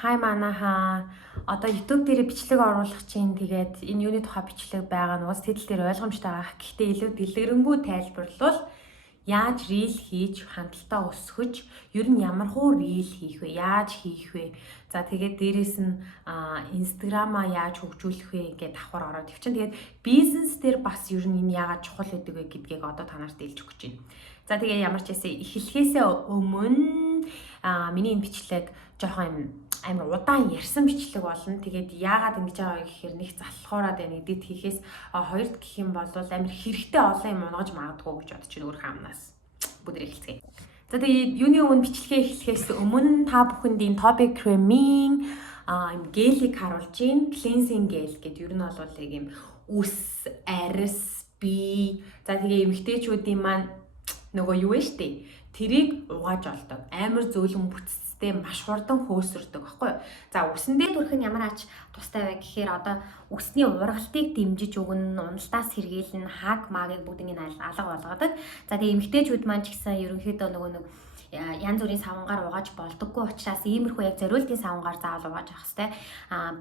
Хай манайхаа одоо YouTube дээр бичлэг оруулах чинь тэгээд энэ юуны тухай бичлэг байгаа нь уус сэтэл дээр ойлгомжтой байгаа. Гэхдээ илүү дэлгэрэнгүй тайлбарлавал яаж reel хийж хандлтаа өсгөж ер нь ямар хуу reel хийх вэ? Яаж хийх вэ? За тэгээд дээрэс нь Instagram-а яаж хөгжүүлэх вэ гэдээ давхар ороод ивчин. Тэгээд бизнес дээр бас ер нь энэ яагаад чухал гэдэг вэ гэдгийг одоо та нарт хэлж өгч байна. За тэгээд ямар ч байсан эхлэхээсээ өмнө миний энэ бичлэг жоохон амар удаан ярьсан бичлэг болно. Тэгээд яагаад ингэж байгаа гэхээр нэг залхуураад байна. Эдит хийхээс хоёрд гэх юм бол амар хэрэгтэй олон юм унгаж магадгүй гэж бодож байна өөр хаамнаас. Бүдэр эхэлцгээе. За тэгээд юуны өмнө бичлэгээ эхлэхээс өмнө та бүхэнд энэ topic creaming юм гелийг харуулж гин cleansing gel гэдэг ер нь бол яг юм үс, арьс, бие. За тэгээ эмэгтэйчүүдийн маань нөгөө юу вэ штэ. Тэрийг угааж олдог. Амар зөөлөн бүтцтэй маш хурдан хөөсөрдөг баггүй. За үсэндээ төрөх нь ямар ач тустай вэ гэхээр одоо үсний ургалтыг дэмжиж өгнө, уналтаас сэргийлнэ, хаг магийг бүгднийг алга болгодог. За тэгээ эмэгтэйчүүд маань ч гэсэн ерөнхийдөө нөгөө нэг янз бүрийн савнгаар угааж болдоггүй учраас иймэрхүү яг зориултын савнгаар заавал угааж авах хэрэгтэй.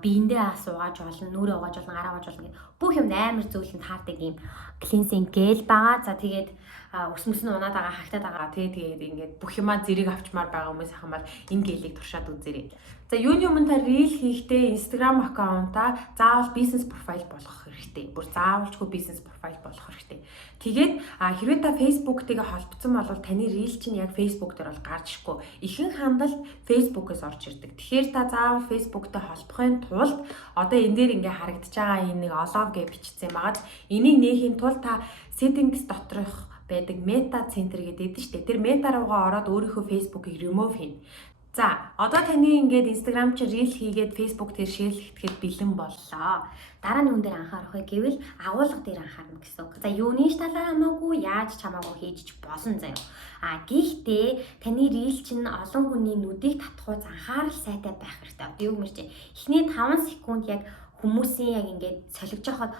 Биендээ ас угааж болно, нүрээ угааж болно, гараа угааж болно гэх бүх юм амар зөөлөнд таардаг юм cleansing gel байгаа. За тэгээд ус мөс нь унаад байгаа, хагтаад байгаа. Тэгээд ингээд бүх юмаа зэрэг авчмаар байгаа хүмүүс ахын бол энэ гелийг туршаад үзээрэй. За юуны өмнө та reel хийхдээ Instagram аккаунтаа заавал бизнес профайл болгох хэрэгтэй. Бүр заавалчгүй бизнес профайл болгох хэрэгтэй. Тэгээд хэрвээ та Facebook-тэйгээ холбогдсон бол таны reel чинь яг Facebook дээр бол гарч ирэхгүй. Ихэнх хандалт Facebook-ээс орж ирдэг. Тэгэхээр та заавал Facebook-тэй холбохын тулд одоо энэ дээр ингээ харагдаж байгаа энэ нэг олов гэж бичсэн байгаад энийг нээхийн тулд та settings доторх байдаг мета центр гэдэг дээ шүү дээ. Тэр мета руугаа ороод өөрийнхөө Facebook-ыг remove хийнэ. За, одоо таны ингээд Instagram чи reel хийгээд Facebook дээр шеэрлэхэд бэлэн боллоо. Дараа нь хүн дээр анхаарах вэ гэвэл агуулга дээр анхаарна гэсэн үг. За, юуны талаар хамаагүй яаж ч хамаагүй хийж болно заяа. Гэхдээ таны reel чинь олон хүний нүдийг татхууз анхаарал сайтай байх хэрэгтэй. Одоо юу гэмэрч эхний 5 секунд яг хүмүүсийн яг ингээд солигж байхад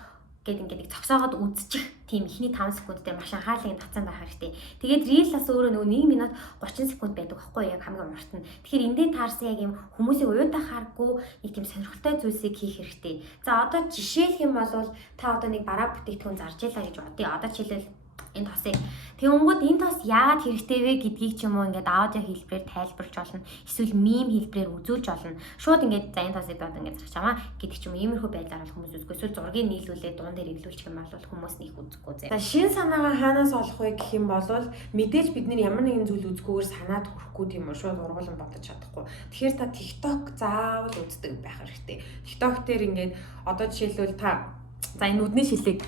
ингээд цогсоогоод үзчих тийм ихний 5 секунд дээр маш анхаарлыг татсан байх хэрэгтэй. Тэгээд reel-аас өөрөө нөгөө 1 минут 30 секунд байдаг байхгүй яг хамгийн урт нь. Тэгэхээр эндээ таарсан яг юм хүмүүсийг уяатаа харахгүй нэг тийм сонирхолтой зүйлсийг хийх хэрэгтэй. За одоо жишээлх юм бол та одоо нэг бараа бүтээгдэхүүн зарж ялаа гэж бодъё. Одоо жишээлбэл энэ тосыг тэгэнгүүт энэ тос яагаад хэрэгтэй вэ гэдгийг ч юм уу ингээд аудио хэлбэрээр тайлбарч болно. Эсвэл мим хэлбэрээр үзүүлж болно. Шууд ингээд за энэ тосыг доод ингээд зарч аваа гэдэг ч юм уу иймэрхүү байдлаар бол хүмүүс үзгүй. Эсвэл зургийг нийлүүлээд дуун дээр эвлүүлчих юм бол хүмүүс нэг үзэхгүй зэ. За шин санаагаа хаанаас олох вэ гэх юм бол мэдээж бид нэр ямар нэгэн зүйл үзэхгүйгээр санаад хүрэхгүй тийм үү шууд ургуулan бодож чадахгүй. Тэгэхээр та TikTok заавал үздэг байх хэрэгтэй. TikTok дээр ингээд одоо жишээлбэл та за энэ нүдний шилийг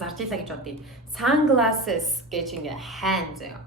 зарж илаа гэж бодъё. Sunglasses гэж ингээ хайн заяа.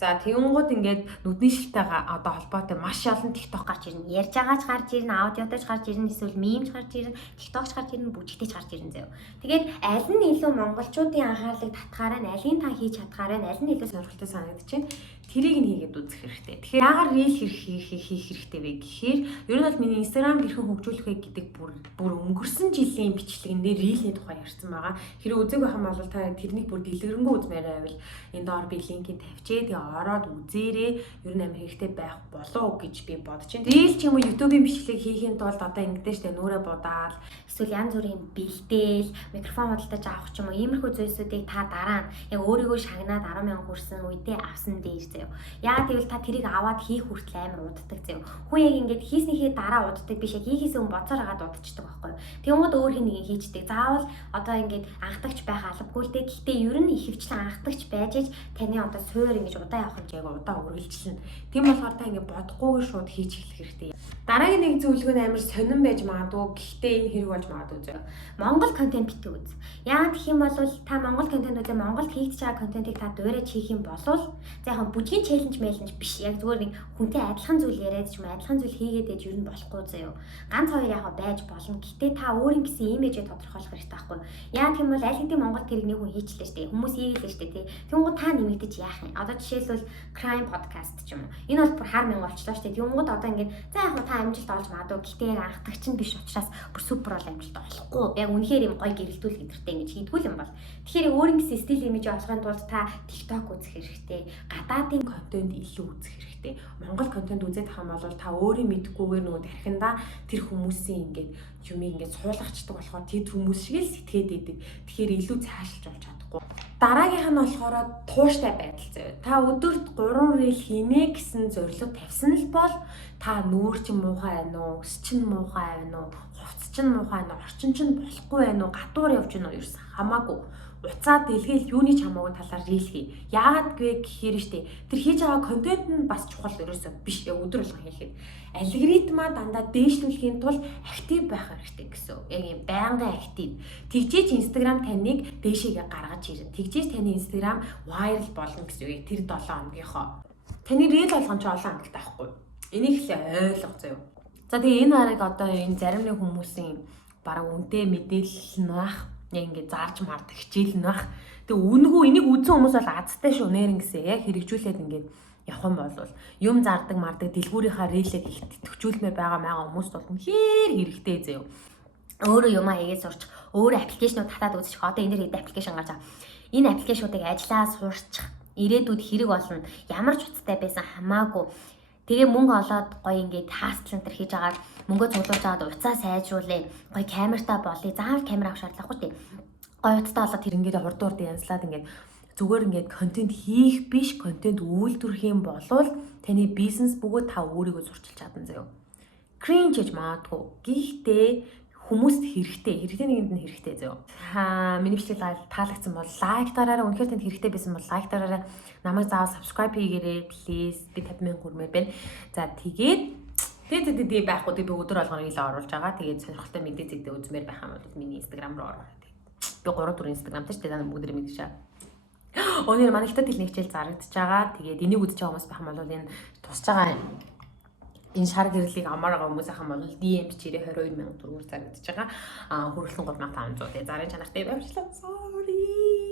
За тэгэнгүүт ингээд нүдний шилтэйгээ одоо холбоотой маш олон TikTok гарч ирнэ. Ярьж байгаач гарч ирнэ, аудиотойч гарч ирнэ, эсвэл мемч гарч ирнэ, TikTokч гарч ирнэ, бүжигтэйч гарч ирнэ заяа. Тэгээд аль нь илүү монголчуудын анхаарлыг татгаараа, алийг та хийж чадгаараа, аль нь илүү сонирхолтой санагдчихэв. Тэрийг нь хийгээд үзэх хэрэгтэй. Тэгэхээр яагаад reel хийх хэрэгтэй вэ гэхээр ер нь бол миний Instagram хэрхэн хөгжүүлэх вэ гэдэг бүр өнгөрсөн жилийн бичлэгнээр reel-ийн тухай ярьсан байгаа. Хэрэв үзег байх юм бол та тэрнийг бүр дэлгэрэнгүй үзмээр байвал энэ доор би линкийг тавьчээ. Тэгээ ороод үзээрэй. Ер нь амар хэрэгтэй байх болов гэж би бодож байна. Reel ч юм уу YouTube-ийн бичлэг хийхийн тулд одоо ингэдэж штэ нүрэ будаал эсвэл янз бүрийн бэлдээл, микрофон худалдаж авах ч юм уу иймэрхүү зүйлсүүдийг та дараа нь яг өөрийгөө шагнаад 10,000 хүрсэн үедээ авсан дээр яагаад гэвэл та тэрийг аваад хийх хүртэл амар уддаг заяа. Хүн яг ингээд хийснийхээ дараа уддаг биш яг хийхээс өмнө бодсоор хагаад удаждаг байхгүй. Тэгмүүд өөр хин нэг хийждэг. Заавал одоо ингээд анхдагч байх албагүй л дээ. Гэхдээ ер нь ихэвчлэн анхдагч байж ич таны одоо суур ингэж удаа явах гэж яг удаа үргэлжлэнэ. Тийм болохоор та ингээд бодохгүйгээр шууд хийж эхлэх хэрэгтэй. Дараагийн нэг зөвлөгөө нь амар сонирн байж магадгүй. Гэхдээ энэ хэрэг болж магадгүй заяа. Монгол контент битүү үз. Яагаад гэх юм бол та Монгол контент үзээ Монголд хийгдэж байгаа контентыг та дуурайж хийх юм бол за яг бүжгийн челленж биш яг зүгээр нэг хүнтэй адилхан зүйл яриад ч юм адилхан зүйл хийгээд ээж ер нь болохгүй заяа. Ганц хоёр яг байж болно. Гэтэ та өөрийн гэсэн имижээ тодорхойлох хэрэгтэй байхгүй. Яагаад гэм бол аль хэдийн Монгол тэрийг нэг хүн хийчлээ штэ. Хүмүүс хийгэлээ штэ тий. Тэнгууд та нэмэгдэж яах юм? Одоо жишээлбэл crime podcast ч юм уу. Энэ бол бүр хар мянга болчлоо штэ. Тэнгууд одоо ингээд за яг та амжилт олж магадгүй. Гэтэ яг анхдагч нь биш учраас бүр супер бол амжилт олохгүй. Яг үнэхээр юм гоё гэрэлтүүл гэдэртэй ингэж хийдгүүл юм бол. Тэгэхээр өөрийн гэсэн стил имижээ олохын тулд та TikTok үзэх хэрэгтэй. Гадаад гадаадын контент илүү үзэх хэрэгтэй. Монгол контент үзээд хам бол та өөрөө мэдхгүйгээр нөгөө тархиндаа тэр хүмүүсийн ингээд юмыг ингээд суулгачдаг болохоор тэд хүмүүс шиг л сэтгээд идэг. Тэгэхээр илүү цаашлж болж чадахгүй. Дараагийнх нь болохоор тууштай байдал заяа. Та өдөрт 3 рeel хийнэ гэсэн зорилго тавьсан л бол та нүүр чинь муухай байна уу, өс чинь муухай байна уу, хувцс чинь муухай байна уу, орчин чинь болохгүй байна уу, гадуур явж гэнэ уу ерөөс хамаагүй. Уцаад дэлгээл юуны ч хамаагүй талаар рeel хий. Яагаад вэ гэхээр штэ тэр хийж байгаа контент нь бас чухал ерөөсөө биш өдөр болгон хийхэд. Алгоритмаа дандаа дээшлүүлэхийн тулд актив байх хэрэгтэй гэсэн. Яг юм байнгын актив. Тэгжээч Instagram таныг дээшээгээ гаргаж ирнэ. Тэгжээч таны Instagram viral болно гэсэн үг. Тэр 7 хоногийнхоо. Таны reel болгон ч олон хангалттай байхгүй. Энийг л ойлго заяа. За тэгээ энэ хараг одоо энэ зарим нэг хүмүүсийн бараг үнтэй мэдээлэл нь байх. Яг ингээд зарж мардаг хичээл нь байх. Тэгээ үнгүү энийг үзэн хүмүүс бол азтай шүү нэрэн гэсэн яг хэрэгжүүлээд ингээд явах юм бол юм зардаг мардаг дэлгүүрийнхаа релэг их төвчүүлмээр байгаа хүмүүст бол үнэхээр хэрэгтэй заяа. Өөрөө юм хийгээд сурч, өөрөө аппликейшнууд татаад үзчих. Одоо энэ дэр аппликейшн гарч байгаа. Энэ аппликейшнуудыг ажиллаа суурчих. Ирээдүйд хэрэг болно. Ямар ч утгатай байсан хамаагүй. Тэгээ мөнгө олоод гоё ингээд хаастлантер хийж агаад мөнгө цуглуулж аваад уцаа сайжруулээ. Гоё камертаа болъё. Заавал камер авах шаардлагагүй тий. Гоё утастай болоод тэр ингээд урд янзлаад ингээд зүгээр ингээд контент хийх биш, контент үйлдвэрлэх юм болвол таны бизнес бүгд та өөрийгөө зурчилж чадна заяа. Cringe гэж магадгүй. Гэхдээ хүмүүст хэрэгтэй нэгэнд нь хэрэгтэй заяа. Миний бичлэг таалагдсан бол лайк дараарай. Үнэхээр танд хэрэгтэй байсан бол лайк дараарай. Намайг заавал subscribe хийгээрэй please. Би 50,000 хүрмээр байна. За тэгээд байхгүй би өдөр болгоно рeel оруулж байгаа. Тэгээд сонирхолтой мэдээ зэгдээ үзмээр байх юм бол миний Instagram руу ороо. Би 3-4 Instagramтай ч тэгээд бүгд мэдэж шаа. Өнөөдөр манай хятад хэлний хичээл зарагдаж байгаа. Тэгээд энийг үзэж байгаа хүмүүс байх юм бол энэ тусч байгаа энэ шар гэрлийг амар байгаа хүмүүс ахын бол DM чирээ 22,000 төгрөгөөр зарагдаж байгаа. Хүргэлтэн 3,500. Тэгээд зарын чанартай байвчлаа. Sorry.